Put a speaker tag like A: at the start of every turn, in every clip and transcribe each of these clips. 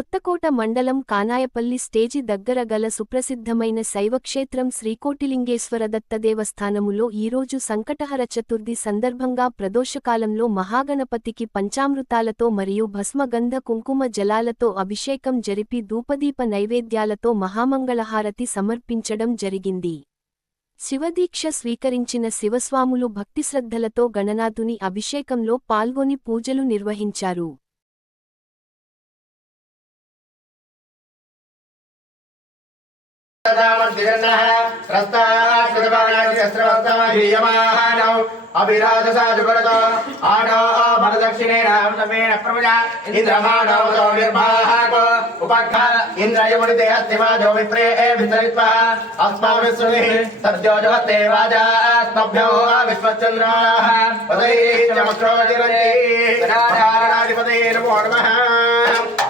A: కొత్తకోట మండలం కానాయపల్లి స్టేజి దగ్గర గల సుప్రసిద్ధమైన శైవక్షేత్రం శ్రీకోటిలింగేశ్వరదత్త దేవస్థానములో ఈరోజు సంకటహర చతుర్థి సందర్భంగా ప్రదోషకాలంలో మహాగణపతికి పంచామృతాలతో మరియు భస్మగంధ కుంకుమ జలాలతో అభిషేకం జరిపి ధూపదీప నైవేద్యాలతో మహామంగళహారతి సమర్పించడం జరిగింది. శివదీక్ష స్వీకరించిన శివస్వాములు భక్తిశ్రద్ధలతో గణనాథుని అభిషేకంలో పాల్గొని పూజలు నిర్వహించారు.
B: అభిరాజసాజుగరతో ఆడో భరదక్షిణేన సమేన ప్రమజ ఇంద్రమాణవతో నిర్భాగో ఉపఖ ఇంద్రయమునితే అస్తివాజో విప్రే విస్తరిత్వ అస్మావిశ్రుని సద్యో జగత్తే వాజా అస్మభ్యో విశ్వచంద్రాः నమో నమః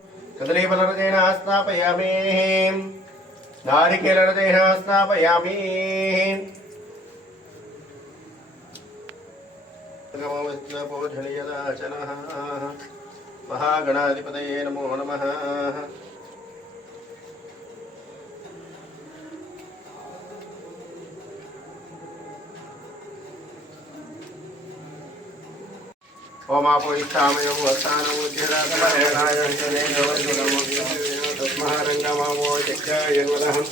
B: कदलीफलरतेन स्नापयामि नारिकेलरतेन स्नापयामि पोषणीयदाचनः महागणाधिपतये नमो नमः ఓమాపో ఇష్టామయో తస్మారంగమామో జగ్గాయన్వదహం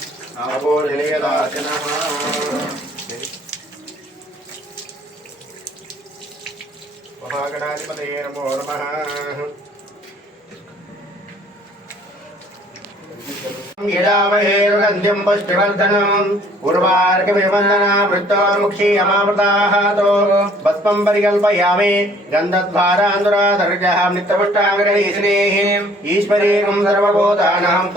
B: ఆపో జనయదాచనః మహాగణాధిపతయే నమో నమః ीरावहेरुगन्ध्यम् पुष्टिवर्धनम् उर्वार्कविवन्दनावृत्तोर्मुक्षीयमावृताहातो भस्मम् परिकल्पयामि गन्धद्वारान्दुरादर्जः मृत्तपुष्टाङ्गणैस्नेः ईश्वरीकम् सर्वभूतानहम्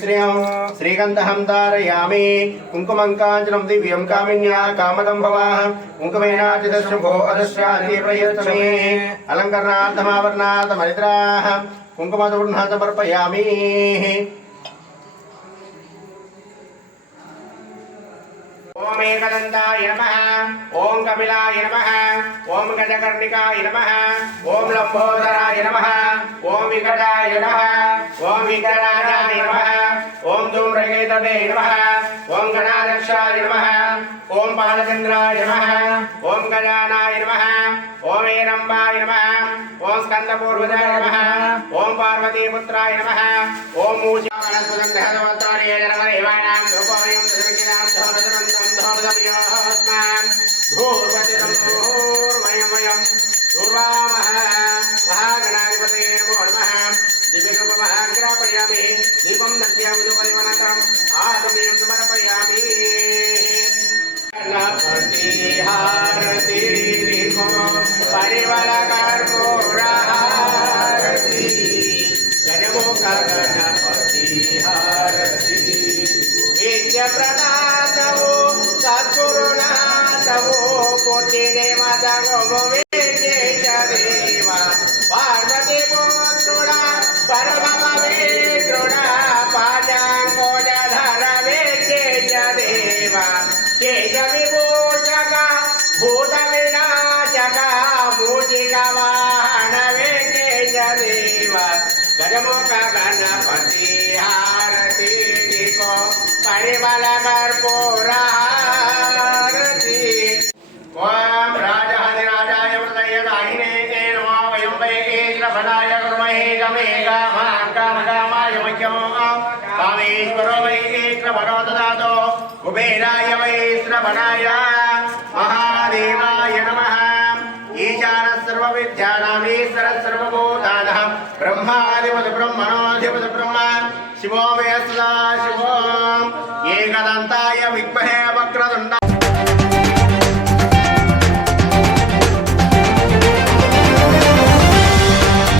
B: श्रियम् श्रीगन्धहम् धारयामि। कुङ्कुमम् काञ्चनम् दिव्यम् कामिन्या कामदम् भवाः कुङ्कुमेनाचिदशुभो ఓం ఏకదంతాయ నమ ఓం కపిలాయ నమ ఓం గజకర్ణికాయ నమ ఓం లంబోదరాయ నమ ఓం వికటాయ నమ ఓం వికరాజాయ నమ ఓం ధూమ్రకేతవే నమ ఓం గణాధ్యక్షాయ నమ ఓం బాలచంద్రాయ నమ ఓం గజానాయ నమ ఓం ఏరంబాయ నమ ఓం స్కందపూర్వజాయ నమ ఓం పార్వతీపుత్రాయ నమ ఓం మూచావనస్వతం దహదవత్రాణి ఏదరవరేవాణాం రూపమయం దశమికినాం Nếu có. గజముఖ గణపతి హారతి నీకో పరిమళ కర్పూరహారతి ఓం రాజాధిరాజాయ వృతయదాహినే నమో వయం వై శ్రవణాయ గమే కామాయ మహ్యం కామేశ్వరో వై శ్రవణో దదాతో కుబేరాయ వై శ్రవణాయ మహా బ్రహ్మాధిపతి బ్రహ్మ శివో మే సదా శివో ఏకదంతాయ విగ్మహే వక్రదుండ